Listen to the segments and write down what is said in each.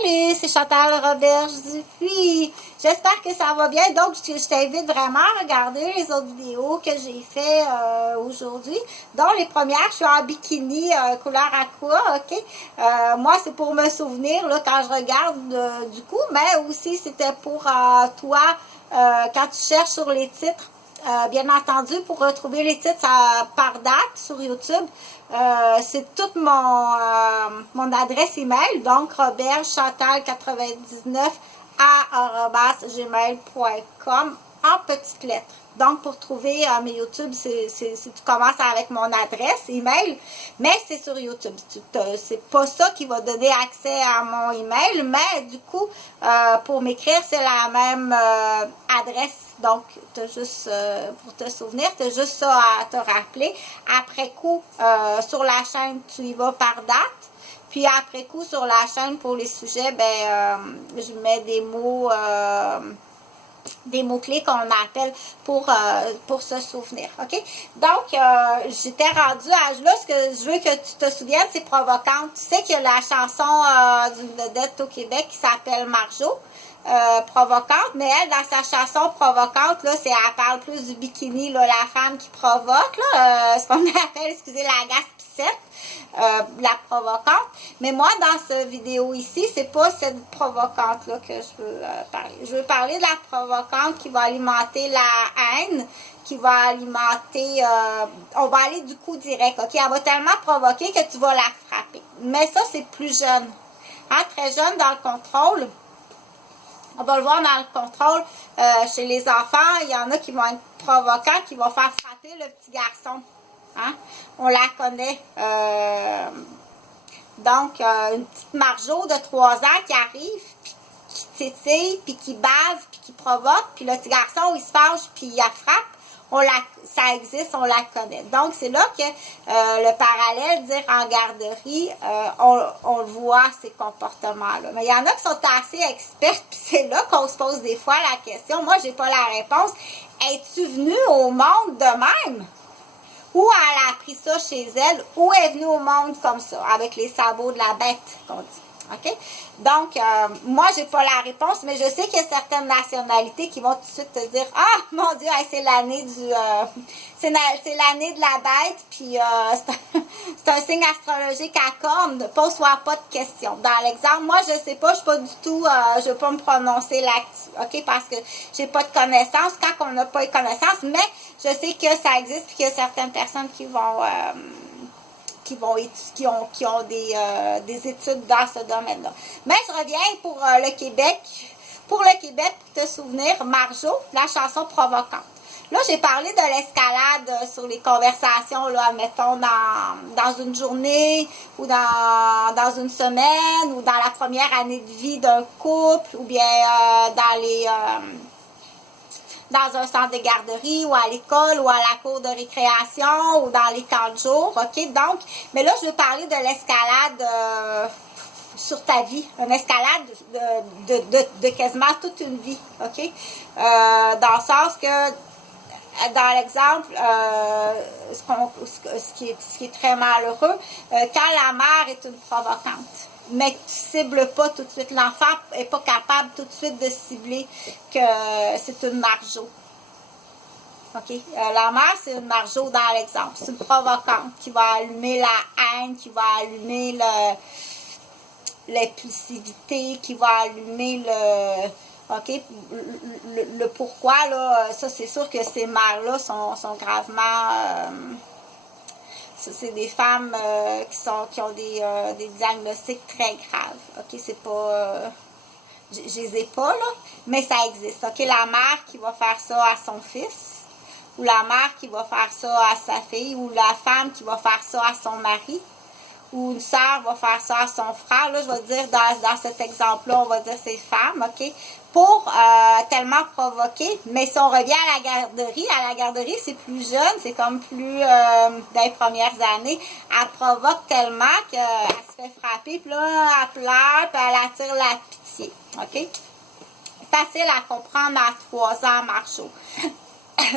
Salut, c'est Chantal Roberge Dupuis. J'espère que ça va bien. Donc, je t'invite vraiment à regarder les autres vidéos que j'ai fait aujourd'hui. Dont les premières, je suis en bikini couleur aqua, ok? Moi, c'est pour me souvenir là, quand je regarde du coup, mais aussi c'était pour toi, quand tu cherches sur les titres. Bien entendu, pour retrouver les titres par date sur YouTube, c'est toute mon adresse email, donc robertchantal99@gmail.com en petites lettres. Donc, pour trouver mes YouTube, tu commences avec mon adresse email, mais c'est sur YouTube. C'est pas ça qui va donner accès à mon email, mais du coup, pour m'écrire, c'est la même adresse. Donc, t'as juste, pour te souvenir, tu as juste ça à te rappeler. Après coup, sur la chaîne, tu y vas par date. Puis après coup, sur la chaîne, pour les sujets, je mets des mots-clés qu'on appelle pour se souvenir, ok? Donc, j'étais rendue à là, ce que je veux que tu te souviennes, c'est Provocante. Tu sais qu'il y a la chanson d'une vedette au Québec qui s'appelle Marjo, Provocante, mais elle, dans sa chanson Provocante, là, elle parle plus du bikini, là, la femme qui provoque, là, ce qu'on appelle, excusez, la gaspissette. La provocante, mais moi dans cette vidéo ici, c'est pas cette provocante là que je veux parler. Je veux parler de la provocante qui va alimenter la haine, qui va alimenter, on va aller du coup direct, ok? Elle va tellement provoquer que tu vas la frapper, mais ça c'est plus jeune, hein? Très jeune dans le contrôle. On va le voir dans le contrôle chez les enfants, il y en a qui vont être provocants, qui vont faire frapper le petit garçon. Hein? On la connaît. Donc, une petite Marjo de 3 ans qui arrive, puis qui titille, puis qui bave, puis qui provoque, puis le petit garçon, il se fâche, puis il la frappe. Ça existe, on la connaît. Donc, c'est là que le parallèle, dire en garderie, on le voit, ces comportements-là. Mais il y en a qui sont assez experts, puis c'est là qu'on se pose des fois la question. Moi, j'ai pas la réponse. Es-tu venue au monde de même? Ou elle a appris ça chez elle, ou elle est venue au monde comme ça, avec les sabots de la bête, qu'on dit. OK? Donc, moi, j'ai pas la réponse, mais je sais qu'il y a certaines nationalités qui vont tout de suite te dire « Ah, mon Dieu, c'est l'année c'est l'année de la bête, puis c'est un signe astrologique à cornes, pose-toi pas de questions. » Dans l'exemple, moi, je sais pas, je suis pas du tout, je vais pas me prononcer là-dessus, OK? Parce que j'ai pas de connaissances, quand on n'a pas de connaissances, mais je sais que ça existe, puis qu'il y a certaines personnes qui ont des études dans ce domaine-là. Mais je reviens pour le Québec. Pour le Québec, pour te souvenir, Marjo, la chanson Provocante. Là, j'ai parlé de l'escalade sur les conversations, là, mettons, dans une journée, ou dans une semaine, ou dans la première année de vie d'un couple, ou bien dans un centre de garderie, ou à l'école, ou à la cour de récréation, ou dans les camps de jour, ok? Donc, mais là, je veux parler de l'escalade sur ta vie, une escalade de quasiment toute une vie, ok? Dans le sens que, dans l'exemple, ce qui est très malheureux, quand la mère est une provocante, mais que tu ne cibles pas tout de suite. L'enfant n'est pas capable tout de suite de cibler que c'est une Marjo. OK? La mère, c'est une Marjo dans l'exemple. C'est une provocante qui va allumer la haine, qui va allumer l'impulsivité, qui va allumer OK? Le pourquoi, là, ça, c'est sûr que ces mères-là sont gravement... c'est des femmes qui ont des diagnostics très graves. OK? C'est pas... je les ai pas, là, mais ça existe. OK? La mère qui va faire ça à son fils, ou la mère qui va faire ça à sa fille, ou la femme qui va faire ça à son mari, ou une sœur va faire ça à son frère. Là, je vais dire, dans cet exemple-là, on va dire ces femmes, OK? Pour tellement provoquer. Mais si on revient à la garderie, c'est plus jeune, c'est comme plus dans les premières années. Elle provoque tellement qu'elle se fait frapper, puis là, elle pleure, puis elle attire la pitié, OK? Facile à comprendre à 3 ans, Marjo.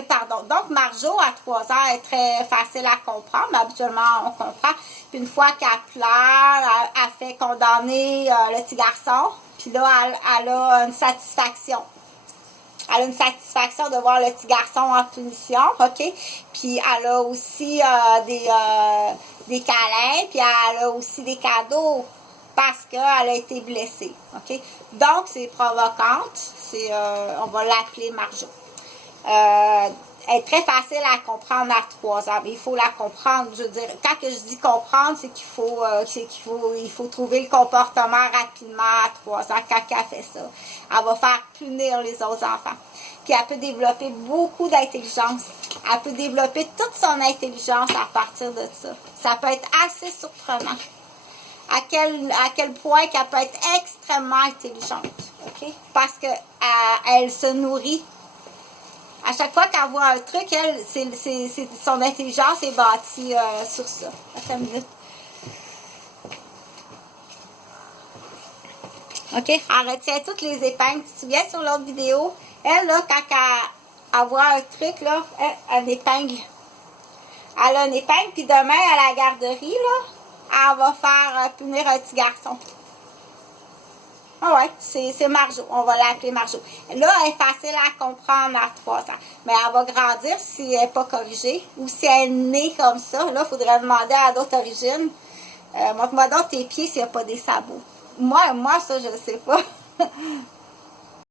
Pardon. Donc, Marjo, à 3 ans, est très facile à comprendre. Mais habituellement, on comprend. Puis une fois qu'elle pleure, elle fait condamner le petit garçon. Puis là, elle a une satisfaction. Elle a une satisfaction de voir le petit garçon en punition, OK? Puis elle a aussi des câlins, puis elle a aussi des cadeaux parce qu'elle a été blessée, OK? Donc, c'est provocante. On va l'appeler Marjo. Elle est très facile à comprendre à 3 ans. Mais il faut la comprendre. Je veux dire, quand que je dis comprendre, c'est qu'il faut trouver le comportement rapidement à 3 ans. Quand elle fait ça, elle va faire punir les autres enfants. Puis elle peut développer beaucoup d'intelligence. Elle peut développer toute son intelligence à partir de ça. Ça peut être assez surprenant. À quel point qu'elle peut être extrêmement intelligente. OK? Parce qu'elle se nourrit. À chaque fois qu'elle voit un truc, son intelligence est bâtie sur ça. Attends une minute. OK? Elle retient toutes les épingles. Tu te souviens sur l'autre vidéo? Elle, là, quand elle voit un truc, là, elle épingle. Elle a une épingle, puis demain, à la garderie, là, elle va faire punir un petit garçon. Ah ouais, c'est Marjo. On va l'appeler Marjo. Là, elle est facile à comprendre à 3 ans. Mais elle va grandir si elle n'est pas corrigée ou si elle est née comme ça. Là, il faudrait demander à d'autres origines. Montre-moi donc tes pieds s'il n'y a pas des sabots. Moi, ça, je ne sais pas.